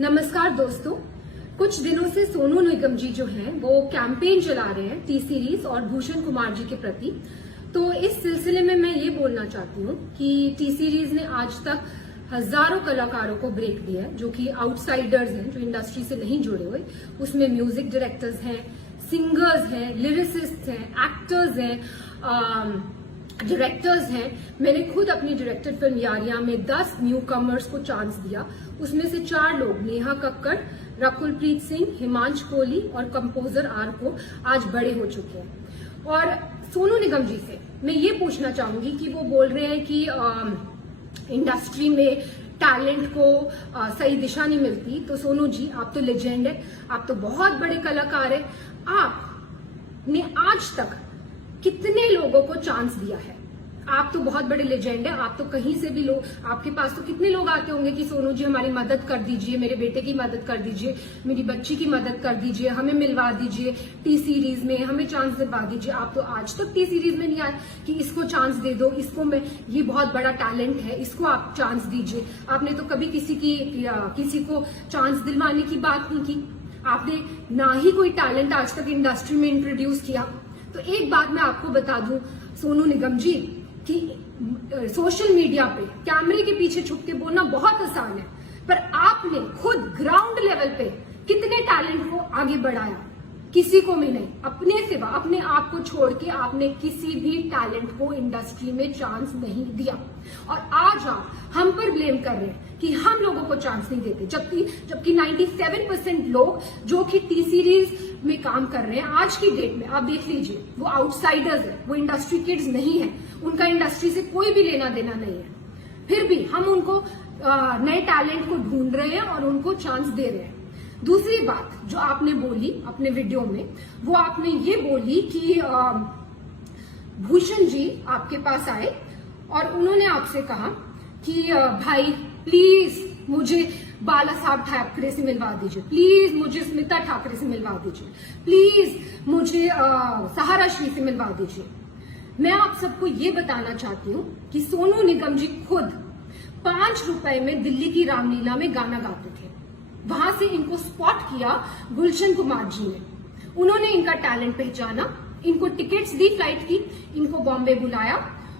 नमस्कार दोस्तों, कुछ दिनों से सोनू निगम जी जो हैं वो कैंपेन चला रहे हैं टी सीरीज और भूषण कुमार जी के प्रति। तो इस सिलसिले में मैं ये बोलना चाहती हूँ कि टी सीरीज ने आज तक हजारों कलाकारों को ब्रेक दिया है जो कि आउटसाइडर्स हैं, जो इंडस्ट्री से नहीं जुड़े हुए। उसमें म्यूजिक डायरेक्टर्स हैं, सिंगर्स हैं, लिरिसिस्ट हैं, एक्टर्स हैं, डायरेक्टर्स हैं। मैंने खुद अपनी डायरेक्टेड फिल्म यारियां में 10 न्यू कमर्स को चांस दिया। उसमें से 4 लोग, नेहा कक्कड़, रकुलप्रीत सिंह, हिमांश कोहली और कंपोजर आर को आज बड़े हो चुके हैं। और सोनू निगम जी से मैं ये पूछना चाहूंगी कि वो बोल रहे हैं कि इंडस्ट्री में टैलेंट को सही दिशा नहीं मिलती। तो सोनू जी, आप तो लेजेंड है, आप तो बहुत बड़े कलाकार है। आपने आज तक कितने लोगों को चांस दिया है? आप तो बहुत बड़े लेजेंड है, आप तो कहीं से भी लोग, आपके पास तो कितने लोग आते होंगे कि सोनू जी हमारी मदद कर दीजिए, मेरे बेटे की मदद कर दीजिए, मेरी बच्ची की मदद कर दीजिए, हमें मिलवा दीजिए टी सीरीज में, हमें चांस दिलवा दीजिए। आप तो आज तक टी सीरीज में नहीं आए कि इसको चांस दे दो, इसको मैं, ये बहुत बड़ा टैलेंट है, इसको आप चांस दीजिए। आपने तो कभी किसी को चांस दिलवाने की बात नहीं की। आपने ना ही कोई टैलेंट आज तक इंडस्ट्री में इंट्रोड्यूस किया। तो एक बात मैं आपको बता दूं सोनू निगम जी कि सोशल मीडिया पे कैमरे के पीछे छुप के बोलना बहुत आसान है, पर आपने खुद ग्राउंड लेवल पे कितने टैलेंट को आगे बढ़ाया? किसी को भी नहीं। अपने सिवा, अपने आप को छोड़ के आपने किसी भी टैलेंट को इंडस्ट्री में चांस नहीं दिया। और आज आप हम पर ब्लेम कर रहे हैं कि हम लोगों को चांस नहीं देते, जबकि 97% लोग जो कि टी सीरीज में काम कर रहे हैं आज की डेट में, आप देख लीजिए, वो आउटसाइडर्स है, वो इंडस्ट्री किड्स नहीं है, उनका इंडस्ट्री से कोई भी लेना देना नहीं है। फिर भी हम उनको नए टैलेंट को ढूंढ रहे हैं और उनको चांस दे रहे हैं। दूसरी बात जो आपने बोली अपने वीडियो में, वो आपने ये बोली कि भूषण जी आपके पास आए और उन्होंने आपसे कहा कि भाई प्लीज मुझे बाला साहब ठाकरे से मिलवा दीजिए, प्लीज मुझे स्मिता ठाकरे से मिलवा दीजिए, प्लीज मुझे सहारा श्री से मिलवा दीजिए। मैं आप सबको ये बताना चाहती हूँ कि सोनू निगम जी खुद 5 रुपए में दिल्ली की रामलीला में गाना गाते थे। वहां से इनको स्पॉट किया गुलशन कुमार जी ने। उन्होंने इनका टैलेंट पहचाना, इनको टिकट्स दी फ्लाइट की, इनको बॉम्बे बुलाया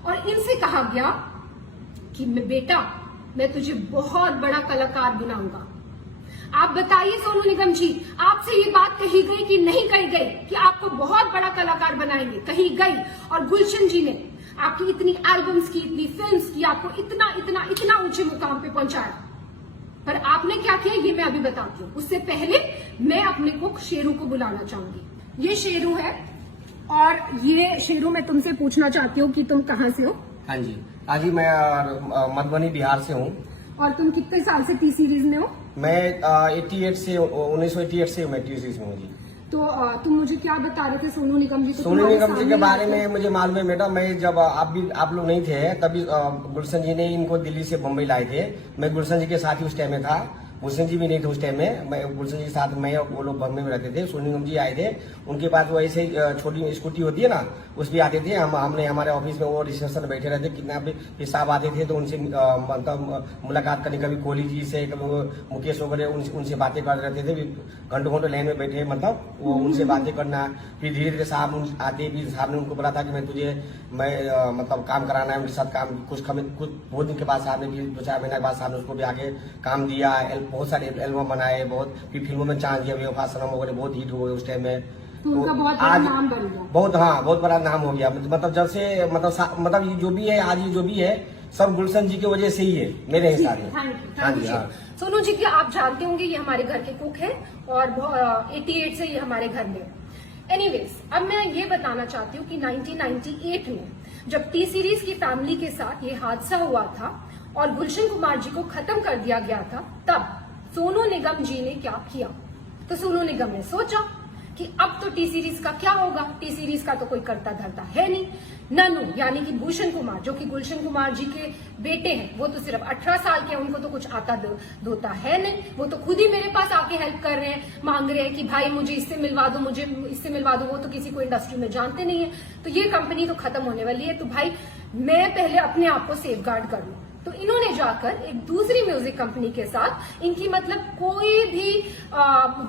और इनसे कहा गया कि बेटा मैं तुझे बहुत बड़ा कलाकार बनाऊंगा। आप बताइए सोनू निगम जी, आपसे ये बात कही गई कि नहीं कही गई कि आपको बहुत बड़ा कलाकार बनाएंगे? कही गई। और गुलशन जी ने आपकी इतनी एल्बम्स की, इतनी फिल्म्स की, आपको इतना इतना इतना ऊंचे मुकाम पे पहुंचाया। पर आपने क्या किया ये मैं अभी बताती हूँ। उससे पहले मैं अपने को शेरू को बुलाना चाहूंगी। ये शेरू है और ये शेरू, मैं तुमसे पूछना चाहती हूँ कि तुम कहाँ से हो? हाँ जी, मैं मधुबनी बिहार से हूँ। और तुम कितने साल से टी सीरीज में हो? मैं 1988 से मैं टी सीरीज में हूँ जी। तो तुम मुझे क्या बता रहे थे सोनू निगम जी को? सोनू निगम जी के बारे में मुझे मालूम है बेटा। मैं जब आप लोग नहीं थे तभी गुलशन जी ने इनको दिल्ली से बम्बई लाए थे। मैं गुलशन जी के साथ ही उस टाइम में था, गुलशन जी भी नहीं थे उस टाइम में। मैं गुलशन जी के साथ, मैं और वो लोग बम्बई में रहते थे। सोनू निगम जी आए थे, उनके पास वो ऐसे छोटी स्कूटी होती है ना, उस भी आते थे। हमने हमारे ऑफिस में वो रिसेप्शन में बैठे रहते, कितना भी साहब आते थे तो उनसे मतलब मुलाकात करने, कभी कोहली जी से, कभी मुकेश वगैरह, उनसे बातें करते रहते थे। घंटों लाइन में बैठे, मतलब वो उनसे बातें करना। फिर धीरे धीरे साहब आते, फिर साहब ने उनको बोला था कि मैं मतलब काम कराना है उनके साथ। काम कुछ बहुत दिन के बाद साहब ने, 2-4 महीने के बाद साहब ने उसको भी आगे काम दिया। बहुत सारे एल्बम बनाए, बहुत फिर फिल्मों में चांस दिया, बेवफा सनम वगैरह बहुत हिट हुए उस टाइम में। तो उनका बहुत बड़ा नाम बन गया। बहुत बड़ा नाम हो गया। मतलब जब से मतलब ये जो भी है आज, ये जो भी है सब गुलशन जी की वजह से ही है मेरे हिसाब से। हाँ जी। सोनू जी की आप जानते होंगे ये हमारे घर के कुक है और 88 से ये हमारे घर में। एनीवेज, अब मैं ये बताना चाहती हूँ कि 1998 में जब टी सीरीज की फैमिली के साथ ये हादसा हुआ था और गुलशन कुमार जी को खत्म कर दिया गया था, तब सोनू निगम जी ने क्या किया? तो सोनू निगम ने सोचा कि अब तो टी सीरीज का क्या होगा, टी सीरीज का तो कोई करता धरता है नहीं। ननू यानी कि भूषण कुमार, जो कि गुलशन कुमार जी के बेटे हैं, वो तो सिर्फ 18 साल के हैं, उनको तो कुछ आता धोता है नहीं। वो तो खुद ही मेरे पास आके हेल्प कर रहे हैं, मांग रहे हैं कि भाई मुझे इससे मिलवा दो, मुझे इससे मिलवा दो। वो तो किसी को इंडस्ट्री में जानते नहीं है। तो ये कंपनी तो खत्म होने वाली है। तो भाई मैं पहले अपने आप को सेफ गार्ड कर लूं, तो इन्होंने जाकर एक दूसरी म्यूजिक कंपनी के साथ, इनकी मतलब कोई भी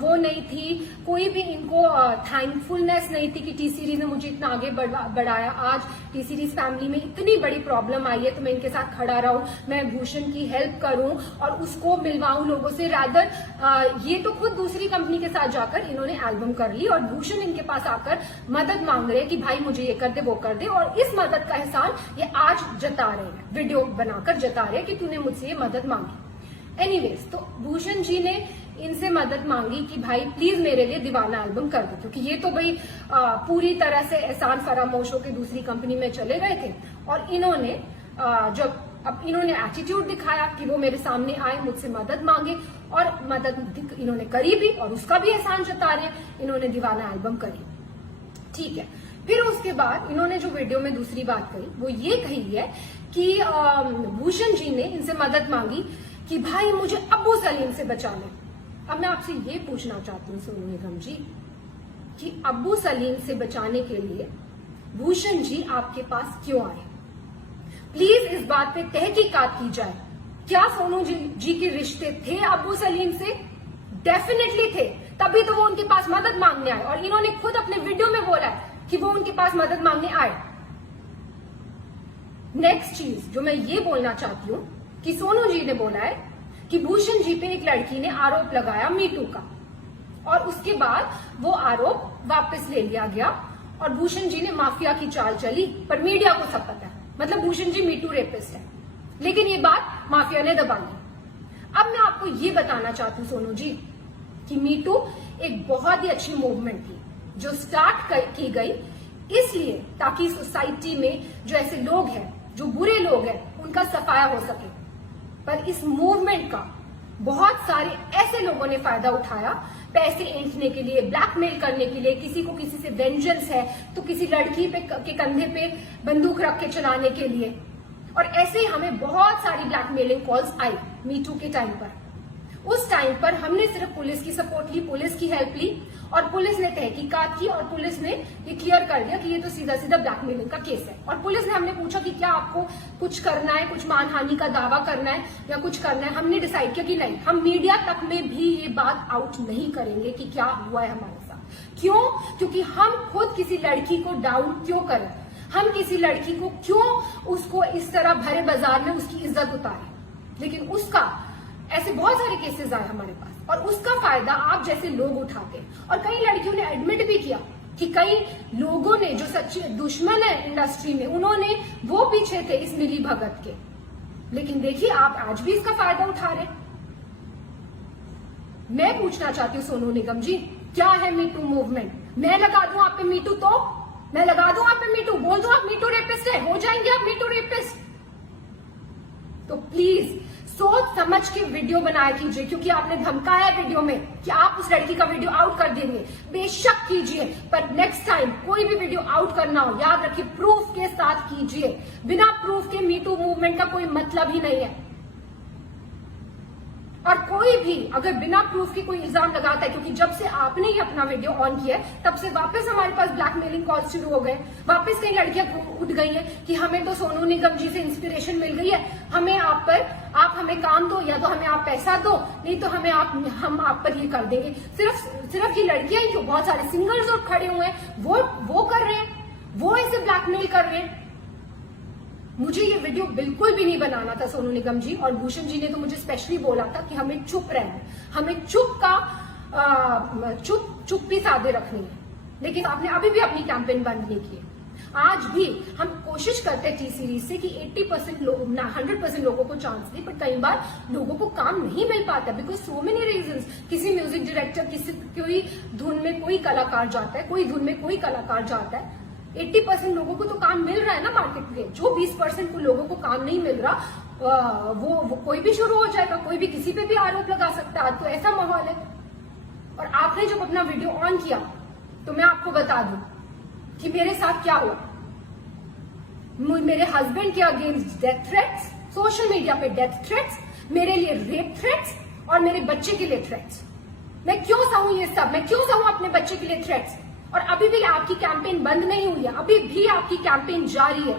वो नहीं थी, कोई भी इनको थैंकफुलनेस नहीं थी कि टी सीरीज ने मुझे इतना आगे बढ़ाया। आज टी सीरीज फैमिली में इतनी बड़ी प्रॉब्लम आई है तो मैं इनके साथ खड़ा रहूं, मैं भूषण की हेल्प करूं और उसको मिलवाऊं लोगों से। रादर ये तो खुद दूसरी कंपनी के साथ जाकर इन्होंने एल्बम कर ली और भूषण इनके पास आकर मदद मांग रहे हैं कि भाई मुझे ये कर दे वो कर दे, और इस मदद का एहसान ये आज जता रहे हैं, वीडियो बनाकर जता रहे हैं कि तूने मुझसे ये मदद मांगी। एनीवेज, तो भूषण जी ने इनसे मदद मांगी कि भाई प्लीज मेरे लिए दीवाना एल्बम कर दो, क्योंकि ये तो भाई पूरी तरह से एहसान फरामोश होकर दूसरी कंपनी में चले गए थे। और इन्होंने जब अब इन्होंने एटीट्यूड दिखाया कि वो मेरे सामने आए, मुझसे मदद मांगे, और मदद इन्होंने करी भी और उसका भी एहसान जता रहे हैं, इन्होंने दीवाना एल्बम करी। ठीक है, फिर उसके बाद इन्होंने जो वीडियो में दूसरी बात कही वो ये कही है कि भूषण जी ने इनसे मदद मांगी कि भाई मुझे अब्बू सलीम से बचा ले। अब मैं आपसे ये पूछना चाहती हूँ सोनू निगम जी कि अब्बू सलीम से बचाने के लिए भूषण जी आपके पास क्यों आए? प्लीज इस बात पे तहकीकात की जाए। क्या सोनू जी के रिश्ते थे अब्बू सलीम से? डेफिनेटली थे, तभी तो वो उनके पास मदद मांगने आए, और इन्होंने खुद अपने वीडियो में बोला है कि वो उनके पास मदद मांगने आए। नेक्स्ट चीज जो मैं ये बोलना चाहती हूँ कि सोनू जी ने बोला है कि भूषण जी पे एक लड़की ने आरोप लगाया मीटू का, और उसके बाद वो आरोप वापस ले लिया गया और भूषण जी ने माफिया की चाल चली, पर मीडिया को सब पता है, मतलब भूषण जी मीटू रेपिस्ट है, लेकिन ये बात माफिया ने दबा ली। अब मैं आपको ये बताना चाहती हूँ सोनू जी कि मीटू एक बहुत ही अच्छी मूवमेंट थी जो स्टार्ट की गई इसलिए ताकि सोसाइटी में जो ऐसे लोग हैं, जो बुरे लोग हैं, उनका सफाया हो सके। पर इस मूवमेंट का बहुत सारे ऐसे लोगों ने फायदा उठाया, पैसे ऐंठने के लिए, ब्लैकमेल करने के लिए, किसी को किसी से वेंजेंस है तो किसी लड़की के कंधे पे बंदूक रख के चलाने के लिए, और ऐसे ही हमें बहुत सारी ब्लैकमेलिंग कॉल्स आई मीटू के टाइम पर। उस टाइम पर हमने सिर्फ पुलिस की सपोर्ट ली, पुलिस की हेल्प ली, और पुलिस ने तहकीकात की और पुलिस ने ये क्लियर कर दिया कि ये तो सीधा सीधा ब्लैकमेलिंग का केस है। और पुलिस ने हमने पूछा कि क्या आपको कुछ करना है, कुछ मानहानि का दावा करना है या कुछ करना है, हमने डिसाइड किया कि नहीं, हम मीडिया तक में भी ये बात आउट नहीं करेंगे कि क्या हुआ है हमारे साथ। क्यों? क्योंकि हम खुद किसी लड़की को डाउन क्यों करें, हम किसी लड़की को क्यों उसको इस तरह भरे बाजार में उसकी इज्जत उतारें। लेकिन उसका ऐसे बहुत सारे केसेस आए हमारे पास, और उसका फायदा आप जैसे लोग उठाते हैं। और कई लड़कियों ने एडमिट भी किया कि कई लोगों ने जो सच्चे दुश्मन है इंडस्ट्री में, उन्होंने वो पीछे थे इस मिली भगत के, लेकिन देखिए आप आज भी इसका फायदा उठा रहे। मैं पूछना चाहती हूँ सोनू निगम जी, क्या है मीटू मूवमेंट? मैं लगा दूं आप पे मीटू, तो मैं लगा दूं आप पे मीटू, बोल दूं आप मीटू रेपिस्ट है, हो जाएंगे आप मीटू रेपिस्ट। तो प्लीज सोच समझ के वीडियो बनाया कीजिए, क्योंकि आपने धमकाया वीडियो में कि आप उस लड़की का वीडियो आउट कर देंगे। बेशक कीजिए, पर नेक्स्ट टाइम कोई भी वीडियो आउट करना हो, याद रखिए प्रूफ के साथ कीजिए। बिना प्रूफ के मीटू मूवमेंट का कोई मतलब ही नहीं है। और कोई भी अगर बिना प्रूफ के कोई इल्जाम लगाता है, क्योंकि जब से आपने ही अपना वीडियो ऑन किया है तब से वापस हमारे पास ब्लैकमेलिंग कॉल शुरू हो गए, वापस कई लड़कियां उठ गई हैं कि हमें तो सोनू निगम जी से इंस्पिरेशन मिल गई है, हमें आप हमें काम दो, या तो हमें आप पैसा दो, नहीं तो हम आप पर ये कर देंगे। सिर्फ ये लड़कियां ही क्यों, बहुत सारे सिंगर्स और खड़े हुए हैं, वो कर रहे हैं, वो ऐसे ब्लैकमेल कर रहे हैं। मुझे ये वीडियो बिल्कुल भी नहीं बनाना था सोनू निगम जी, और भूषण जी ने तो मुझे स्पेशली बोला था कि हमें चुप रहना है, हमें चुप्पी साधे रखनी है, लेकिन आपने अभी भी अपनी कैंपेन बंद नहीं की। आज भी हम कोशिश करते हैं टी सीरीज से कि 80% लोग 100% लोगों को चांस दे, पर कई बार लोगों को काम नहीं मिल पाता बिकॉज सो मेनी रीजंस। किसी म्यूजिक डायरेक्टर, कोई धुन में कोई कलाकार जाता है, कोई धुन में कोई कलाकार जाता है। 80% लोगों को तो काम मिल रहा है ना मार्केट में, जो 20% को लोगों को काम नहीं मिल रहा वो कोई भी शुरू हो जाएगा, कोई भी किसी पे भी आरोप लगा सकता है। तो ऐसा माहौल है। और आपने जब अपना वीडियो ऑन किया तो मैं आपको बता दूं कि मेरे साथ क्या हुआ। मेरे हस्बैंड के against death threats, social media पे डेथ थ्रेट्स, मेरे लिए रेप थ्रेट्स और मेरे बच्चे के लिए थ्रेट्स। मैं क्यों सहूं ये सब? मैं क्यों सहूं अपने बच्चे के लिए थ्रेट्स? और अभी भी आपकी कैंपेन बंद नहीं हुई है, अभी भी आपकी कैंपेन जारी है।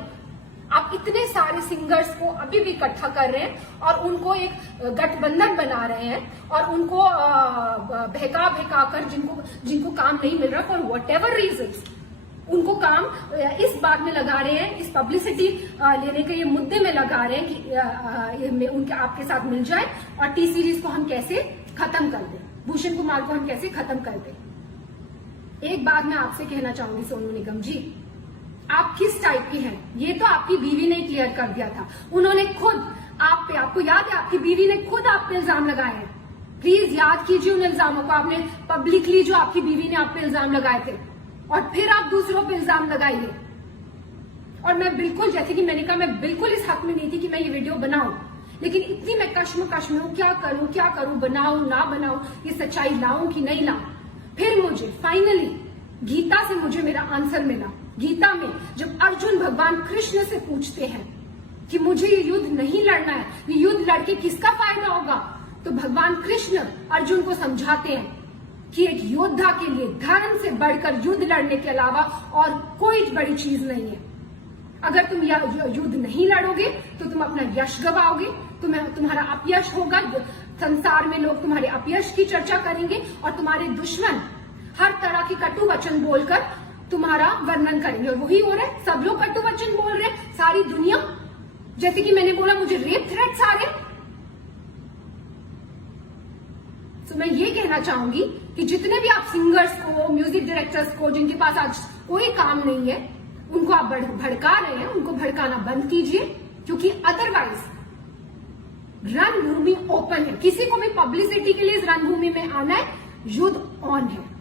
आप इतने सारे सिंगर्स को अभी भी इकट्ठा कर रहे हैं और उनको एक गठबंधन बना रहे हैं और उनको बहका कर जिनको काम नहीं मिल रहा फॉर वट एवर रीजन, उनको काम इस बात में लगा रहे हैं, इस पब्लिसिटी लेने के ये मुद्दे में लगा रहे हैं कि उनके आपके साथ मिल जाए और टी सीरीज को हम कैसे खत्म कर दें, भूषण कुमार को हम कैसे खत्म कर दें। एक बात मैं आपसे कहना चाहूंगी सोनू निगम जी, आप किस टाइप की हैं ये तो आपकी बीवी ने क्लियर कर दिया था। उन्होंने खुद आप पे, आपको याद है, आपकी बीवी ने खुद आप पे इल्जाम लगाए हैं। प्लीज याद कीजिए उन इल्जामों को, आपने पब्लिकली जो आपकी बीवी ने आप पे इल्जाम लगाए थे और फिर आप दूसरों पे इल्जाम लगाइए। और मैं बिल्कुल, जैसे कि मैंने कहा, मैं बिल्कुल इस हक में नहीं थी कि मैं ये वीडियो बनाऊं, लेकिन इतनी मैं कश्मकश में हूं, क्या करूं, बनाऊं ना बनाऊं, ये सच्चाई लाऊं कि नहीं लाऊं। फिर मुझे फाइनली गीता से मुझे मेरा आंसर मिला। गीता में जब अर्जुन भगवान कृष्ण से पूछते हैं कि मुझे ये युद्ध नहीं लड़ना है, ये युद्ध लड़के किसका फायदा होगा, तो भगवान कृष्ण अर्जुन को समझाते हैं कि एक योद्धा के लिए धर्म से बढ़कर युद्ध लड़ने के अलावा और कोई बड़ी चीज नहीं है। अगर तुम युद्ध नहीं लड़ोगे तो तुम अपना यश गवाओगे, तुम्हारा अपयश होगा, संसार में लोग तुम्हारे अपयश की चर्चा करेंगे और तुम्हारे दुश्मन हर तरह की कटु वचन बोलकर तुम्हारा वर्णन करेंगे। और वही हो रहा है, सब लोग कटु वचन बोल रहे हैं, सारी दुनिया। जैसे कि मैंने बोला, मुझे रेप थ्रेट्स आ रहे। तो मैं ये कहना चाहूंगी कि जितने भी आप सिंगर्स को, म्यूजिक डायरेक्टर्स को, जिनके पास आज कोई काम नहीं है, उनको आप भड़का रहे हैं, उनको भड़काना बंद कीजिए, क्योंकि अदरवाइज रणभूमि ओपन है। किसी को भी पब्लिसिटी के लिए इस रणभूमि में आना है, युद्ध ऑन है।